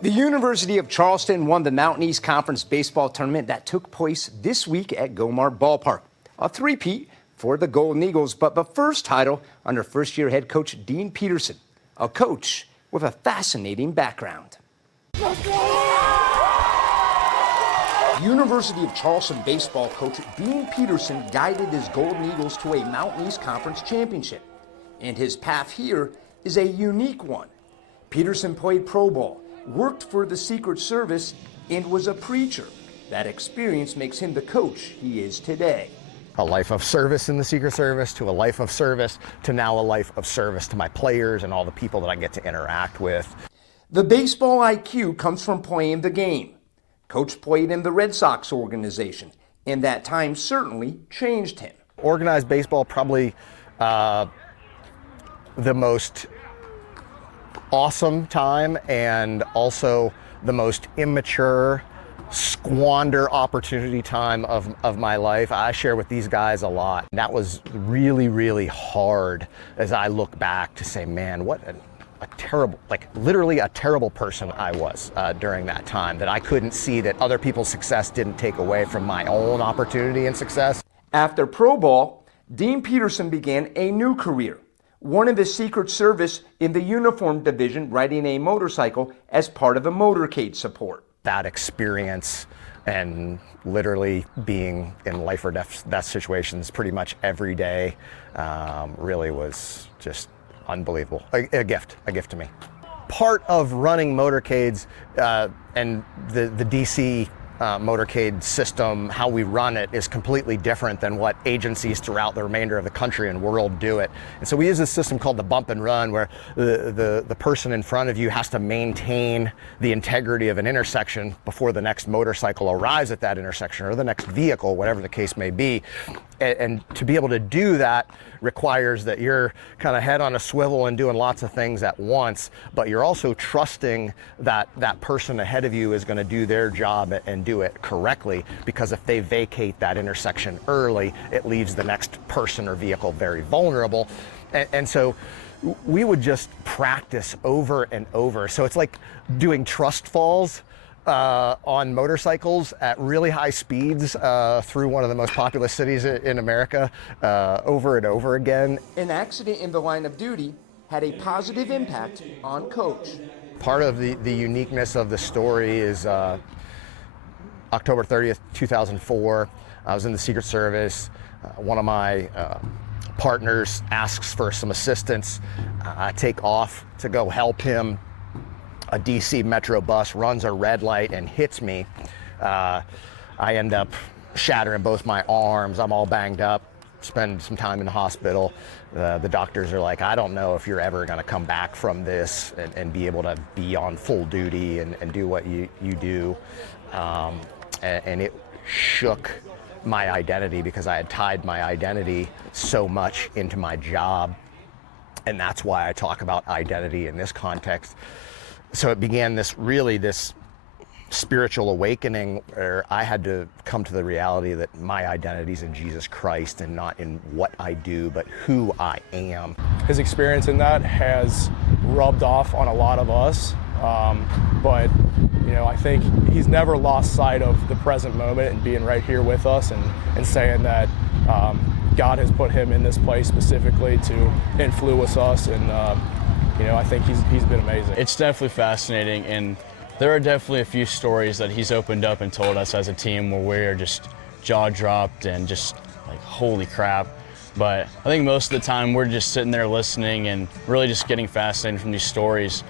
The University of Charleston won the Mountain East Conference baseball tournament that took place this week at Gomart Ballpark. A three-peat for the Golden Eagles, but the first title under first-year head coach Dean Peterson, a coach with a fascinating background. University of Charleston baseball coach Dean Peterson guided his Golden Eagles to a Mountain East Conference championship, and his path here is a unique one. Peterson played pro ball, worked for the Secret Service, and was a preacher. That experience makes him the coach he is today. A life of service in the Secret Service to a life of service to now a life of service to my players and all the people that I get to interact with. The baseball IQ comes from playing the game. Coach played in the Red Sox organization, and that time certainly changed him. Organized baseball, probably the most awesome time and also the most immature, squander opportunity time of my life. I share with these guys a lot. That was really, really hard as I look back to say, man, what a terrible, like literally a terrible person I was during that time, that I couldn't see that other people's success didn't take away from my own opportunity and success. After pro ball, Dean Peterson began a new career. One in the Secret Service in the uniform division, riding a motorcycle as part of the motorcade support. That experience and literally being in life or death situations pretty much every day really was just unbelievable. A gift to me. Part of running motorcades and the DC motorcade system, how we run it, is completely different than what agencies throughout the remainder of the country and world do it. And so we use this system called the bump and run, where the person in front of you has to maintain the integrity of an intersection before the next motorcycle arrives at that intersection, or the next vehicle, whatever the case may be. And to be able to do that requires that you're kind of head on a swivel and doing lots of things at once, but you're also trusting that that person ahead of you is going to do their job and do it correctly, because if they vacate that intersection early, it leaves the next person or vehicle very vulnerable. And so we would just practice over and over. So it's like doing trust falls on motorcycles at really high speeds through one of the most populous cities in America over and over again. An accident in the line of duty had a positive impact on Coach. Part of the uniqueness of the story is October 30th, 2004. I was in the Secret Service. One of my partners asks for some assistance. I take off to go help him. A DC Metro bus runs a red light and hits me. I end up shattering both my arms. I'm all banged up, spend some time in the hospital. The doctors are like, I don't know if you're ever gonna come back from this and be able to be on full duty and do what you do. And it shook my identity, because I had tied my identity so much into my job. And that's why I talk about identity in this context. So it began this spiritual awakening where I had to come to the reality that my identity is in Jesus Christ, and not in what I do, but who I am. His experience in that has rubbed off on a lot of us, but you know, I think he's never lost sight of the present moment and being right here with us, and saying that God has put him in this place specifically to influence us, and you know, I think he's been amazing. It's definitely fascinating, and there are definitely a few stories that he's opened up and told us as a team where we are just jaw-dropped and just like, holy crap. But I think most of the time we're just sitting there listening and really just getting fascinated from these stories.